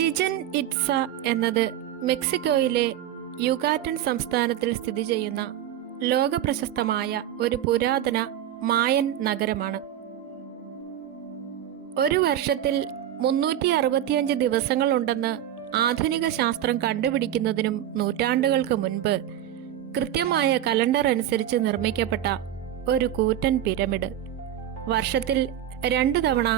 ചിചൻ ഇറ്റ്സ എന്നത് മെക്സിക്കോയിലെ യുകാറ്റൻ സംസ്ഥാനത്തിൽ സ്ഥിതി ചെയ്യുന്ന ലോകപ്രശസ്തമായ ഒരു പുരാതന മായൻ നഗരമാണ്. ഒരു വർഷത്തിൽ 365 ദിവസങ്ങളുണ്ടെന്ന് ആധുനിക ശാസ്ത്രം കണ്ടുപിടിക്കുന്നതിനും നൂറ്റാണ്ടുകൾക്ക് മുൻപ് കൃത്യമായ കലണ്ടർ അനുസരിച്ച് നിർമ്മിക്കപ്പെട്ട ഒരു കൂറ്റൻ പിരമിഡ്. വർഷത്തിൽ 2 തവണ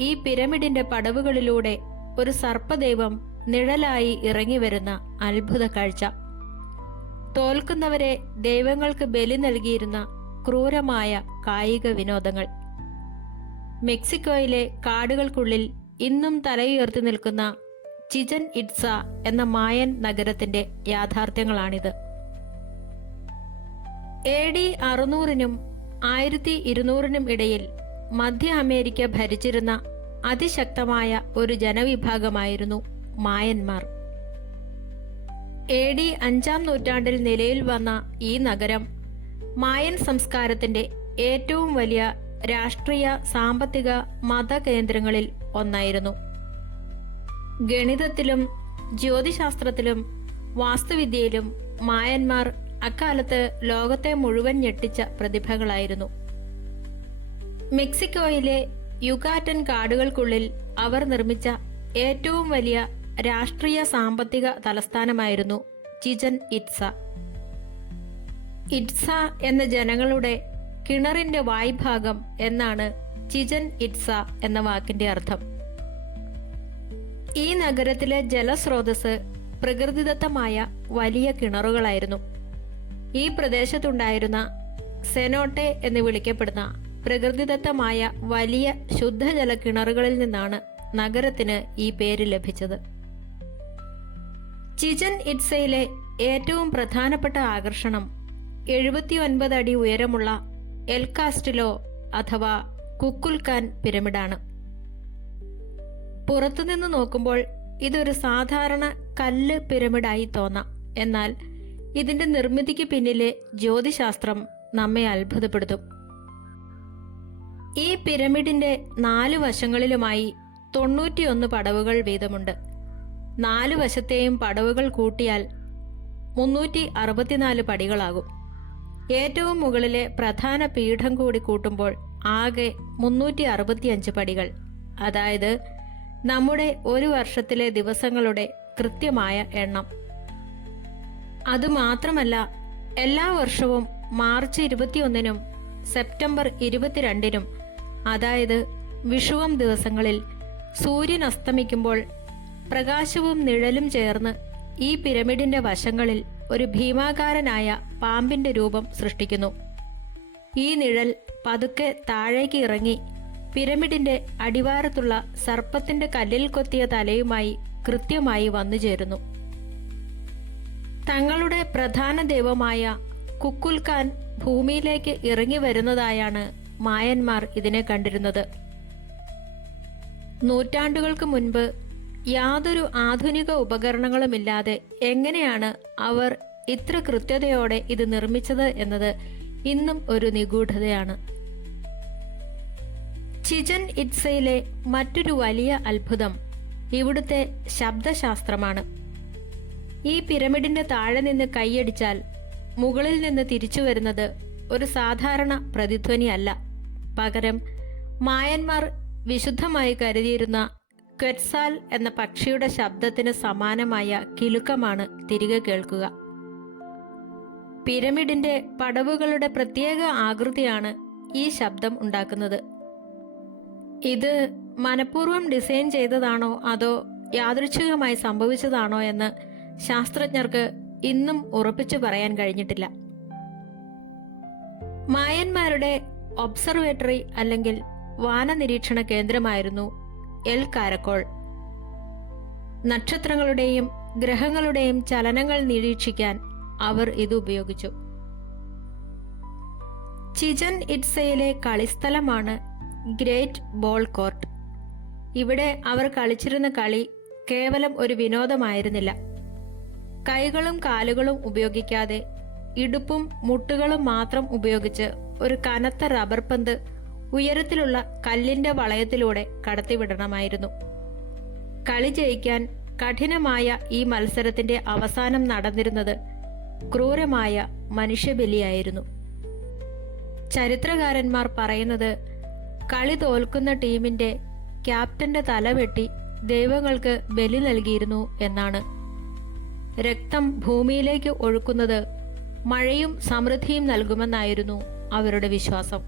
ഈ പിരമിഡിന്റെ പടവുകളിലൂടെ ഒരു സർപ്പദൈവം നിഴലായി ഇറങ്ങിവരുന്ന അത്ഭുത കാഴ്ച. തോൽക്കുന്നവരെ ദൈവങ്ങൾക്ക് ബലി നൽകിയിരുന്ന ക്രൂരമായ കായിക വിനോദങ്ങൾ. മെക്സിക്കോയിലെ കാടുകൾക്കുള്ളിൽ ഇന്നും തലയുയർത്തി നിൽക്കുന്ന ചിചൻ ഇറ്റ്സ എന്ന മായൻ നഗരത്തിന്റെ യാഥാർത്ഥ്യങ്ങളാണിത്. AD 600-നും 1200-നും ഇടയിൽ മധ്യ അമേരിക്ക ഭരിച്ചിരുന്ന അതിശക്തമായ ഒരു ജനവിഭാഗമായിരുന്നു മായന്മാർ. AD 5-ാം നൂറ്റാണ്ടിൽ നിലയിൽ വന്ന ഈ നഗരം മായൻ സംസ്കാരത്തിന്റെ ഏറ്റവും വലിയ രാഷ്ട്രീയ, സാമ്പത്തിക, മത കേന്ദ്രങ്ങളിൽ ഒന്നായിരുന്നു. ഗണിതത്തിലും ജ്യോതിശാസ്ത്രത്തിലും വാസ്തുവിദ്യയിലും മായന്മാർ അക്കാലത്ത് ലോകത്തെ മുഴുവൻ ഞെട്ടിച്ച പ്രതിഭകളായിരുന്നു. മെക്സിക്കോയിലെ യുകാറ്റൻ കാടുകൾക്കുള്ളിൽ അവർ നിർമ്മിച്ച ഏറ്റവും വലിയ രാഷ്ട്രീയ, സാമ്പത്തിക തലസ്ഥാനമായിരുന്നു ചിചൻ ഇറ്റ്സ. ഇറ്റ്സ എന്ന ജനങ്ങളുടെ കിണറിന്റെ വായ്ഭാഗം എന്നാണ് ചിചൻ ഇറ്റ്സ എന്ന വാക്കിന്റെ അർത്ഥം. ഈ നഗരത്തിലെ ജലസ്രോതസ് പ്രകൃതിദത്തമായ വലിയ കിണറുകളായിരുന്നു. ഈ പ്രദേശത്തുണ്ടായിരുന്ന സെനോട്ടെ എന്ന് വിളിക്കപ്പെടുന്ന പ്രകൃതിദത്തമായ വലിയ ശുദ്ധജല കിണറുകളിൽ നിന്നാണ് നഗരത്തിന് ഈ പേര് ലഭിച്ചത്. ചിചൻ ഇറ്റ്സയിലെ ഏറ്റവും പ്രധാനപ്പെട്ട ആകർഷണം 79 അടി ഉയരമുള്ള എൽ കാസ്റ്റിലോ അഥവാ കുക്കുൽക്കാൻ പിരമിഡാണ്. പുറത്തുനിന്ന് നോക്കുമ്പോൾ ഇതൊരു സാധാരണ കല്ല് പിരമിഡായി തോന്നാം. എന്നാൽ ഇതിന്റെ നിർമ്മിതിക്ക് പിന്നിലെ ജ്യോതിശാസ്ത്രം നമ്മെ അത്ഭുതപ്പെടുത്തും. ഈ പിരമിഡിന്റെ 4 വശങ്ങളിലുമായി 91 പടവുകൾ വീതമുണ്ട്. 4 വശത്തെയും പടവുകൾ കൂട്ടിയാൽ 364 പടികളാകും. ഏറ്റവും മുകളിലെ പ്രധാന പീഠം കൂടി കൂട്ടുമ്പോൾ ആകെ 365 പടികൾ. അതായത് നമ്മുടെ ഒരു വർഷത്തിലെ ദിവസങ്ങളുടെ കൃത്യമായ എണ്ണം. അതുമാത്രമല്ല, എല്ലാ വർഷവും മാർച്ച് 21-നും സെപ്റ്റംബർ 22-നും, അതായത് വിഷുവം ദിവസങ്ങളിൽ സൂര്യൻ അസ്തമിക്കുമ്പോൾ പ്രകാശവും നിഴലും ചേർന്ന് ഈ പിരമിഡിന്റെ വശങ്ങളിൽ ഒരു ഭീമാകാരനായ പാമ്പിന്റെ രൂപം സൃഷ്ടിക്കുന്നു. ഈ നിഴൽ പതുക്കെ താഴേക്ക് ഇറങ്ങി പിരമിഡിന്റെ അടിവാരത്തുള്ള സർപ്പത്തിന്റെ കല്ലിൽ കൊത്തിയ തലയുമായി കൃത്യമായി വന്നു ചേരുന്നു. തങ്ങളുടെ പ്രധാന ദൈവമായ കുക്കുൽക്കാൻ ഭൂമിയിലേക്ക് ഇറങ്ങി വരുന്നതായാണ് മായന്മാർ ഇതിനെ കണ്ടിരുന്നത്. നൂറ്റാണ്ടുകൾക്ക് മുൻപ് യാതൊരു ആധുനിക ഉപകരണങ്ങളുമില്ലാതെ എങ്ങനെയാണ് അവർ ഇത്ര കൃത്യതയോടെ ഇത് നിർമ്മിച്ചത് എന്നത് ഇന്നും ഒരു നിഗൂഢതയാണ്. ചിചൻ ഇറ്റ്സയിലെ മറ്റൊരു വലിയ അത്ഭുതം ഇവിടുത്തെ ശബ്ദശാസ്ത്രമാണ്. ഈ പിരമിഡിന്റെ താഴെ നിന്ന് കൈയടിച്ചാൽ മുകളിൽ നിന്ന് തിരിച്ചു വരുന്നത് ഒരു സാധാരണ പ്രതിധ്വനിയല്ല. പകരം മായന്മാർ വിശുദ്ധമായി കരുതിയിരുന്ന ക്വെറ്റ്സാൽ എന്ന പക്ഷിയുടെ ശബ്ദത്തിന് സമാനമായ കിലുക്കമാണ് തിരികെ കേൾക്കുക. പിരമിഡിന്റെ പടവുകളുടെ പ്രത്യേക ആകൃതിയാണ് ഈ ശബ്ദം ഉണ്ടാക്കുന്നത്. ഇത് മനഃപൂർവ്വം ഡിസൈൻ ചെയ്തതാണോ അതോ യാദൃച്ഛികമായി സംഭവിച്ചതാണോ എന്ന് ശാസ്ത്രജ്ഞർക്ക് ഇന്നും ഉറപ്പിച്ചു പറയാൻ കഴിഞ്ഞിട്ടില്ല. മായന്മാരുടെ ഒബ്സർവേറ്ററി അല്ലെങ്കിൽ വാനനിരീക്ഷണ കേന്ദ്രമായിരുന്നു എൽ കാരക്കോൾ. നക്ഷത്രങ്ങളുടെയും ഗ്രഹങ്ങളുടെയും ചലനങ്ങൾ നിരീക്ഷിക്കാൻ അവർ ഇത് ഉപയോഗിച്ചു. ചിചൻ ഇറ്റ്സയിലെ കളിസ്ഥലമാണ് ഗ്രേറ്റ് ബോൾ കോർട്ട്. ഇവിടെ അവർ കളിച്ചിരുന്ന കളി കേവലം ഒരു വിനോദമായിരുന്നില്ല. കൈകളും കാലുകളും ഉപയോഗിക്കാതെ ഇടുപ്പും മുട്ടുകളും മാത്രം ഉപയോഗിച്ച് ഒരു കനത്ത റബ്ബർ പന്ത് ഉയരത്തിലുള്ള കല്ലിന്റെ വളയത്തിലൂടെ കടത്തിവിടണമായിരുന്നു. കളി ജയിക്കാൻ കഠിനമായ ഈ മത്സരത്തിന്റെ അവസാനം നടന്നിരുന്നത് ക്രൂരമായ മനുഷ്യബലിയായിരുന്നു. ചരിത്രകാരന്മാർ പറയുന്നത് കളി തോൽക്കുന്ന ടീമിന്റെ ക്യാപ്റ്റന്റെ തല വെട്ടി ദൈവങ്ങൾക്ക് ബലി നൽകിയിരുന്നു എന്നാണ്. രക്തം ഭൂമിയിലേക്ക് ഒഴുക്കുന്നത് മഴയും സമൃദ്ധിയും നൽകുമെന്നായിരുന്നു അവരുടെ വിശ്വാസം.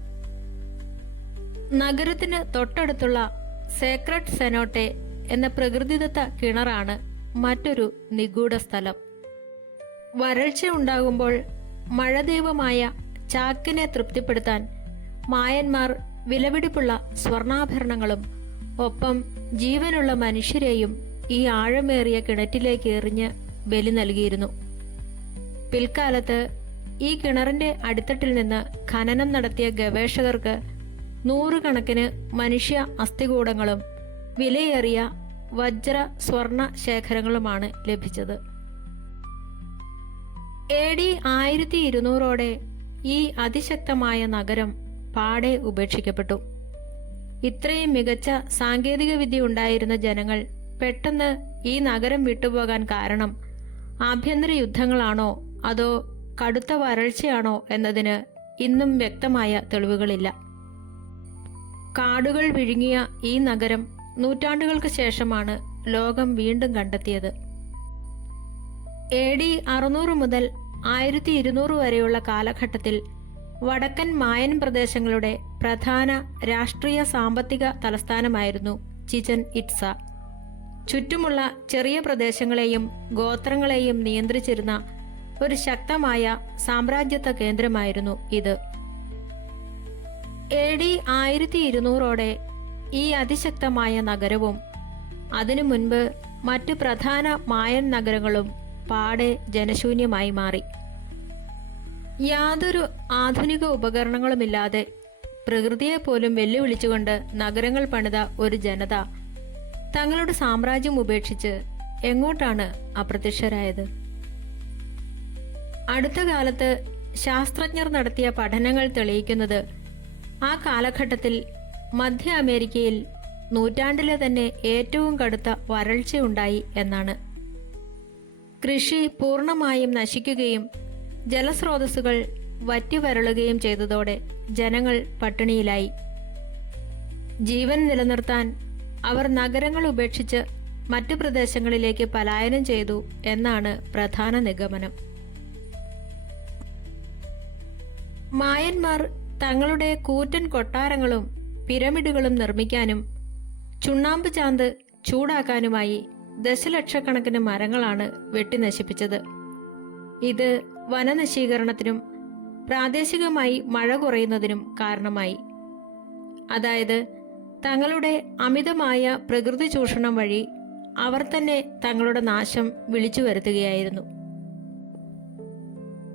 നഗരത്തിന് തൊട്ടടുത്തുള്ള സേക്രഡ് സെനോട്ടെ എന്ന പ്രകൃതിദത്ത കിണറാണ് മറ്റൊരു നിഗൂഢ സ്ഥലം. വരൾച്ച ഉണ്ടാകുമ്പോൾ മഴദൈവമായ ചാക്കിനെ തൃപ്തിപ്പെടുത്താൻ മായന്മാർ വിലപിടിപ്പുള്ള സ്വർണ്ണാഭരണങ്ങളും ഒപ്പം ജീവനുള്ള മനുഷ്യരെയും ഈ ആഴമേറിയ കിണറ്റിലേക്ക് എറിഞ്ഞ് ബലി നൽകിയിരുന്നു. പിൽക്കാലത്ത് ഈ കിണറിന്റെ അടിത്തട്ടിൽ നിന്ന് ഖനനം നടത്തിയ ഗവേഷകർക്ക് നൂറുകണക്കിന് മനുഷ്യ അസ്ഥികൂടങ്ങളും വിലയേറിയ വജ്ര സ്വർണ ശേഖരങ്ങളുമാണ് ലഭിച്ചത്. AD 1200ഓടെ ഈ അതിശക്തമായ നഗരം പാടെ ഉപേക്ഷിക്കപ്പെട്ടു. ഇത്രയും മികച്ച സാങ്കേതിക വിദ്യ ഉണ്ടായിരുന്ന ജനങ്ങൾ പെട്ടെന്ന് ഈ നഗരം വിട്ടുപോകാൻ കാരണം ആഭ്യന്തര യുദ്ധങ്ങളാണോ അതോ കടുത്ത വരൾച്ചയാണോ എന്നതിന് ഇന്നും വ്യക്തമായ തെളിവുകളില്ല. കാടുകൾ വിഴുങ്ങിയ ഈ നഗരം നൂറ്റാണ്ടുകൾക്ക് ശേഷമാണ് ലോകം വീണ്ടും കണ്ടെത്തിയത്. AD 600 മുതൽ 1200 വരെയുള്ള കാലഘട്ടത്തിൽ വടക്കൻ മായൻ പ്രദേശങ്ങളുടെ പ്രധാന രാഷ്ട്രീയ സാമ്പത്തിക തലസ്ഥാനമായിരുന്നു ചിചൻ ഇറ്റ്സ. ചുറ്റുമുള്ള ചെറിയ പ്രദേശങ്ങളെയും ഗോത്രങ്ങളെയും നിയന്ത്രിച്ചിരുന്ന ഒരു ശക്തമായ സാമ്രാജ്യത്വ കേന്ദ്രമായിരുന്നു ഇത്. AD 1200ഓടെ ഈ അതിശക്തമായ നഗരവും അതിനു മുൻപ് മറ്റു പ്രധാന മായൻ നഗരങ്ങളും പാടെ ജനശൂന്യമായി മാറി. യാതൊരു ആധുനിക ഉപകരണങ്ങളുമില്ലാതെ പ്രകൃതിയെ പോലും വെല്ലുവിളിച്ചുകൊണ്ട് നഗരങ്ങൾ പണിത ഒരു ജനത തങ്ങളുടെ സാമ്രാജ്യം ഉപേക്ഷിച്ച് എങ്ങോട്ടാണ് അപ്രത്യക്ഷരായത്? അടുത്ത കാലത്ത് ശാസ്ത്രജ്ഞർ നടത്തിയ പഠനങ്ങൾ തെളിയിക്കുന്നത് ആ കാലഘട്ടത്തിൽ മധ്യ അമേരിക്കയിൽ നൂറ്റാണ്ടിലെ തന്നെ ഏറ്റവും കടുത്ത വരൾച്ചയുണ്ടായി എന്നാണ്. കൃഷി പൂർണ്ണമായും നശിക്കുകയും ജലസ്രോതസ്സുകൾ വറ്റിവരളുകയും ചെയ്തതോടെ ജനങ്ങൾ പട്ടിണിയിലായി. ജീവൻ നിലനിർത്താൻ അവർ നഗരങ്ങൾ ഉപേക്ഷിച്ച് മറ്റു പ്രദേശങ്ങളിലേക്ക് പലായനം ചെയ്തു എന്നാണ് പ്രധാന നിഗമനം. മായന്മാർ തങ്ങളുടെ കൂറ്റൻ കൊട്ടാരങ്ങളും പിരമിഡുകളും നിർമ്മിക്കാനും ചുണ്ണാമ്പ് ചാന്ത് ചൂടാക്കാനുമായി ദശലക്ഷക്കണക്കിന് മരങ്ങളാണ് വെട്ടിനശിപ്പിച്ചത്. ഇത് വനനശീകരണത്തിനും പ്രാദേശികമായി മഴ കുറയുന്നതിനും കാരണമായി. അതായത് തങ്ങളുടെ അമിതമായ പ്രകൃതി ചൂഷണം വഴി അവർ തന്നെ തങ്ങളുടെ നാശം വിളിച്ചു വരുത്തുകയായിരുന്നു.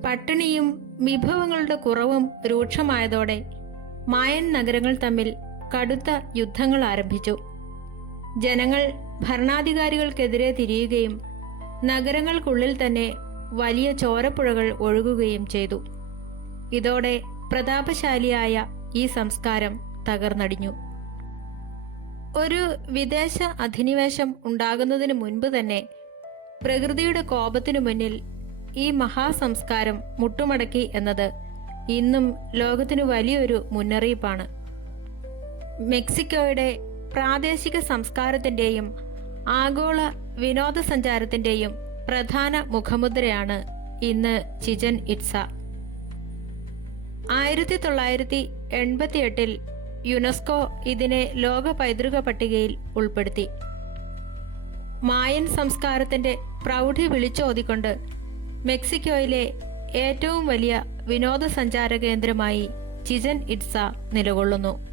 പട്ടിണിയും വിഭവങ്ങളുടെ കുറവും രൂക്ഷമായതോടെ മായൻ നഗരങ്ങൾ തമ്മിൽ കടുത്ത യുദ്ധങ്ങൾ ആരംഭിച്ചു. ജനങ്ങൾ ഭരണാധികാരികൾക്കെതിരെ തിരിയുകയും നഗരങ്ങൾക്കുള്ളിൽ തന്നെ വലിയ ചോരപ്പുഴകൾ ഒഴുകുകയും ചെയ്തു. ഇതോടെ പ്രതാപശാലിയായ ഈ സംസ്കാരം തകർന്നടിഞ്ഞു. ഒരു വിദേശ അധിനിവേശം ഉണ്ടാകുന്നതിന് മുൻപ് തന്നെ പ്രകൃതിയുടെ കോപത്തിനു മുന്നിൽ ഈ മഹാസംസ്കാരം മുട്ടുമടക്കി എന്നത് ഇന്നും ലോകത്തിനു വലിയൊരു മുന്നറിയിപ്പാണ്. മെക്സിക്കോയുടെ പ്രാദേശിക സംസ്കാരത്തിൻ്റെയും ആഗോള വിനോദസഞ്ചാരത്തിൻ്റെയും പ്രധാന മുഖമുദ്രയാണ് ഇന്ന് ചിചൻ ഇറ്റ്സ. 1988 യുനെസ്കോ ഇതിനെ ലോക പൈതൃക പട്ടികയിൽ ഉൾപ്പെടുത്തി. മായൻ സംസ്കാരത്തിന്റെ പ്രൗഢി വിളിച്ചോതിക്കൊണ്ട് മെക്സിക്കോയിലെ ഏറ്റവും വലിയ വിനോദസഞ്ചാര കേന്ദ്രമായി ചിചൻ ഇറ്റ്സ നിലകൊള്ളുന്നു.